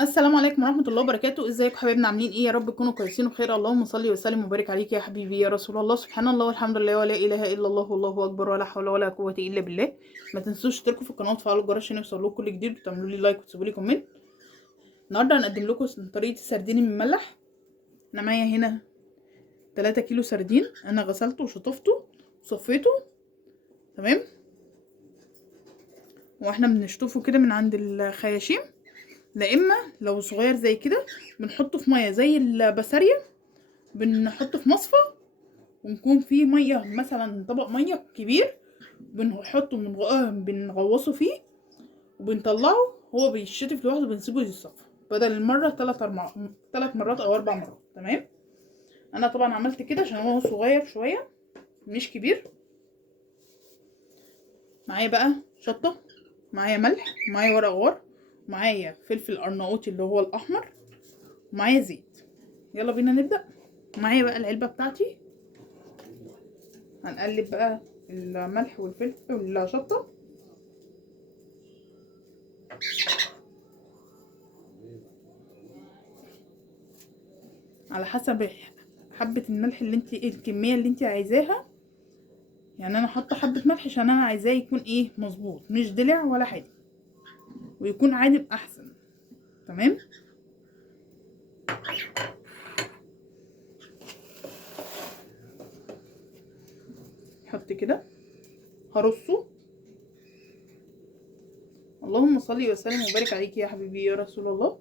السلام عليكم ورحمة الله وبركاته. ازيكم حبايبنا؟ عاملين ايه؟ يا رب تكونوا كويسين بخير. اللهم صل وسلم وبارك عليك يا حبيبي يا رسول الله. سبحان الله والحمد لله ولا اله الا الله والله اكبر ولا حول ولا قوة الا بالله. ما تنسوش تشتركوا في القناة وتفعلوا الجرس عشان يوصلكوا كل جديد، وتعملوا لي لايك وتسيبوا لي كومنت. النهارده هنقدم لكم طريقة السردين المملح. انا معايا هنا 3 كيلو سردين، انا غسلته وشطفته وصفيته. تمام. واحنا بنشطفه كده من عند الخياشيم، لا اما لو صغير زي كده بنحطه في ميه زي البسارية، بنحطه في مصفى، ونكون فيه ميه مثلا طبق ميه كبير بنحطه بنغوصه فيه وبنطلعه. هو بيتشطف لوحده، بنسيبه يتصفى بدل المره 3 مرات او 4 مرات. تمام. انا طبعا عملت كده عشان هو صغير شويه مش كبير. معايا بقى شطه، معايا ملح، معايا ورق غار، معايا فلفل ارناؤوطي اللي هو الاحمر، معايا زيت. يلا بينا نبدا. معايا بقى العلبه بتاعتي. هنقلب بقى الملح والفلفل والشطه على حسب حبة الملح اللي انت الكمية اللي انت عايزاها. يعني انا حاطة حبة ملح عشان انا عايزاه يكون ايه مظبوط، مش دلع ولا حاجة، ويكون عادب احسن. تمام. حط كده، هرصه. اللهم صل وسلم وبارك عليك يا حبيبي يا رسول الله.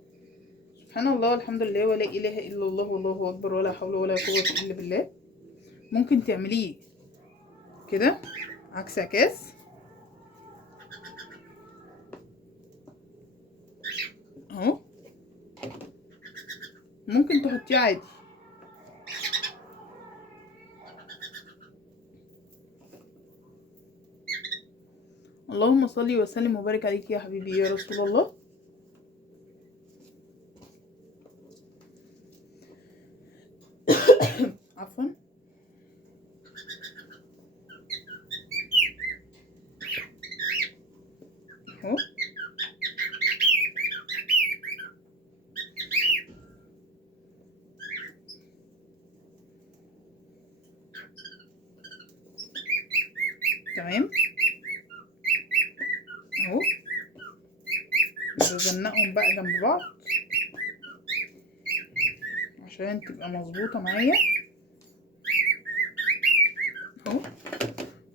سبحان الله والحمد لله ولا اله الا الله والله اكبر ولا حول ولا قوة الا بالله. ممكن تعمليه كده عكس عكاس اهو، ممكن تحطيه عادي. اللهم صل وسلم وبارك عليك يا حبيبي يا رسول الله. عفوا. اهو. تمام اهو. بزنقهم بقى جنب بعض عشان تبقى مظبوطة معايا اهو.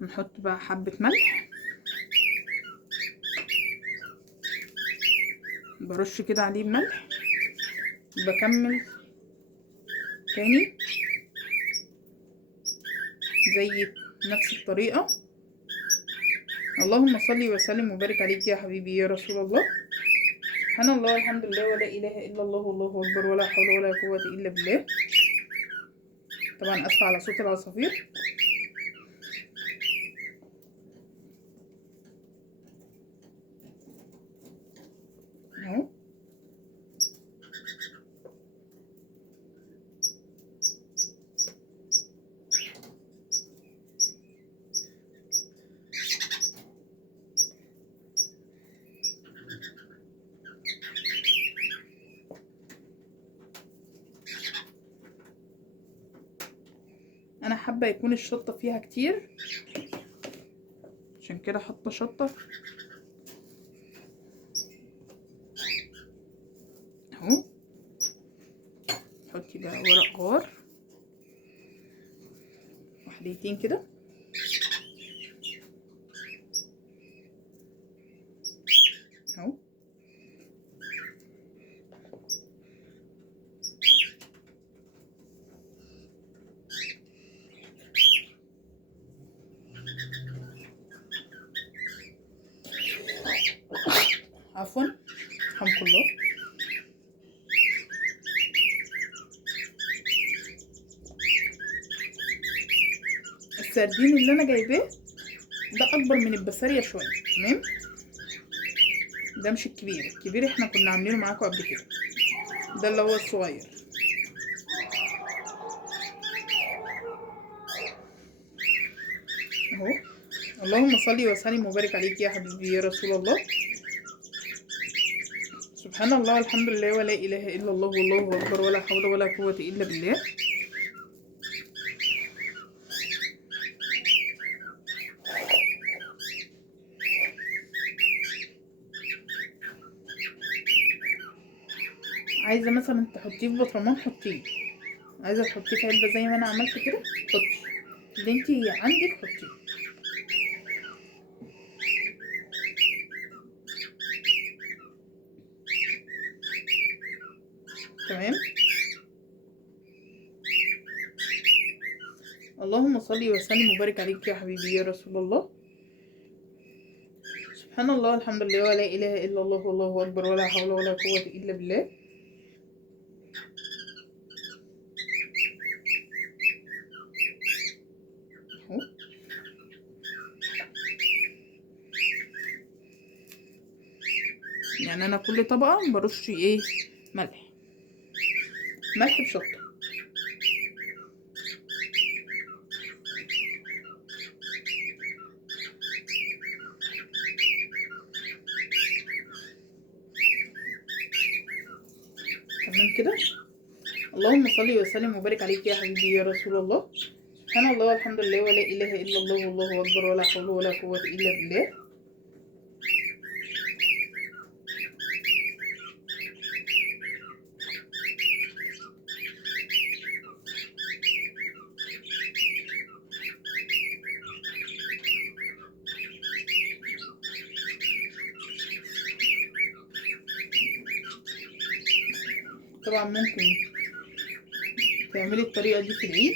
نحط بقى حبة ملح، برش كده عليه بملح، بكمل تاني زي نفس الطريقة. اللهم صل وسلم وبارك عليك يا حبيبي يا رسول الله. سبحان الله والحمد لله ولا اله الا الله والله اكبر ولا حول ولا قوة الا بالله. طبعا اسفة على صوت العصافير اهو. انا حابة يكون الشطة فيها كتير عشان كده حاطة شطة اهو. حطي بقى ورق غار وحديتين كده اهو. عفوا، رحمكم الله. السردين اللي انا جايباه ده اكبر من البسارية شوية. تمام. ده مش الكبير، الكبير احنا كنا عاملينه معاكم قبل كده، ده اللي هو الصغير اهو. اللهم صل وسلم وبارك عليك يا حبيبي يا رسول الله. سبحان الله والحمد لله ولا اله الا الله والله اكبر ولا حول ولا قوه الا بالله. عايزه مثلا تحطيه في بطرمان حطيه، عايزه تحطيه في علبه زي ما انا عملت كده حطي اللي انتي عندك حطيه. تمام. اللهم صل وسلم وبارك عليك يا حبيبي يا رسول الله. سبحان الله والحمد لله ولا اله الا الله والله اكبر ولا حول ولا قوه الا بالله. اهو. يعني انا كل طبقه برش ايه ملح، ملح بشطه. تمام كده. اللهم صل وسلم وبارك عليك يا حبيبي يا رسول الله. سبحان الله والحمد لله ولا اله الا الله والله اكبر ولا حول ولا قوه الا بالله. طبعا ممكن تعملي الطريقه دي في العيد،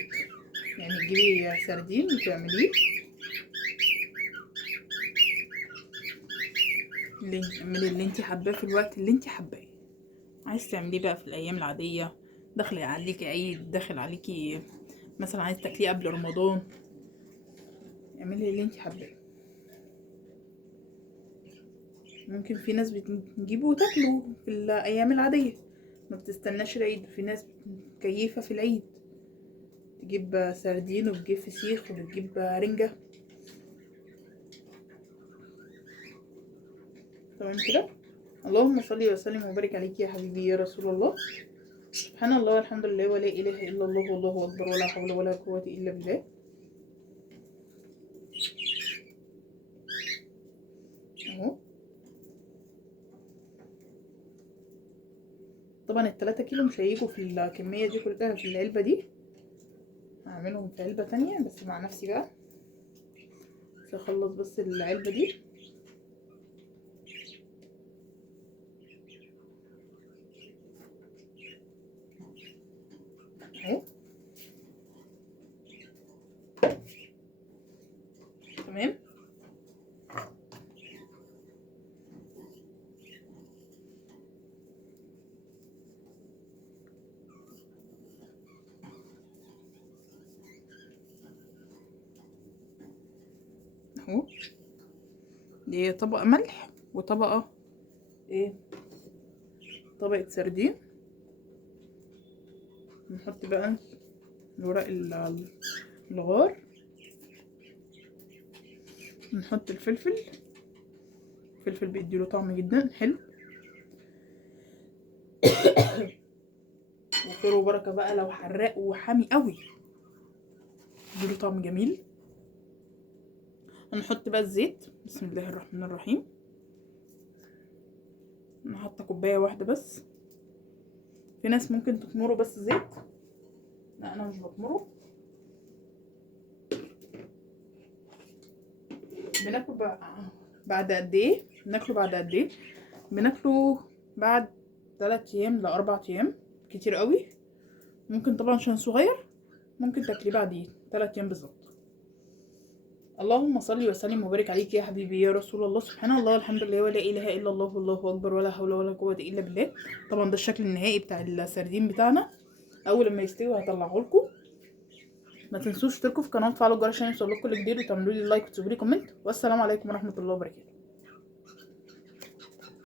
يعني تجيبي سردين وتعمليه اعملي اللي انت حباه في الوقت اللي انت حباه. عايز تعمليه بقى في الايام العاديه، داخل عليكي عيد، داخل عليكي مثلا عايز تاكليه قبل رمضان، اعملي اللي انت حباه. ممكن في ناس بتجيبه وتاكله في الايام العاديه ما بتستناش العيد، في ناس كيفه في العيد تجيب سردين وتجيب فسيخ وتجيب رنجه. تمام كده. اللهم صل وسلم وبارك عليك يا حبيبي يا رسول الله. سبحان الله والحمد لله ولا اله الا الله والله اكبر ولا حول ولا قوه الا بالله. اهو. طبعا ال3 كيلو مش هيجوا في الكميه دي كلها في العلبه دي، هعملهم في علبه تانية بس مع نفسي بقى، بس اخلص بس العلبه دي. اهو. تمام. اهو. دي طبقه ملح وطبقه ايه، طبقه سردين. نحط بقى الورق الغار، نحط الفلفل، الفلفل بيديله طعم جدا حلو. وخير وبركه بقى لو حراق وحامي قوي يديله طعم جميل. هنحط بقى الزيت، بسم الله الرحمن الرحيم. انا حاطه كوبايه واحده بس، في ناس ممكن تخمره بس زيت، لا انا مش بخمره. بناكله بعد قد ايه؟ بناكله بعد قد ايه؟ بناكله بعد 3 ايام ل 4 ايام كتير قوي. ممكن طبعا عشان صغير ممكن تاكليه بعد 3 ايام بالظبط. اللهم صل وسلم وبارك عليك يا حبيبي يا رسول الله. سبحان الله والحمد لله ولا اله الا الله والله اكبر ولا حول ولا قوه الا بالله. طبعا ده الشكل النهائي بتاع السردين بتاعنا. اول لما يستوي هطلعه لكم. ما تنسوش تشتركوا في القناه وتفعلوا الجرس عشان يوصلكوا كل جديد، وتعملوا لي لايك وتسيبوا لي كومنت. والسلام عليكم ورحمه الله وبركاته.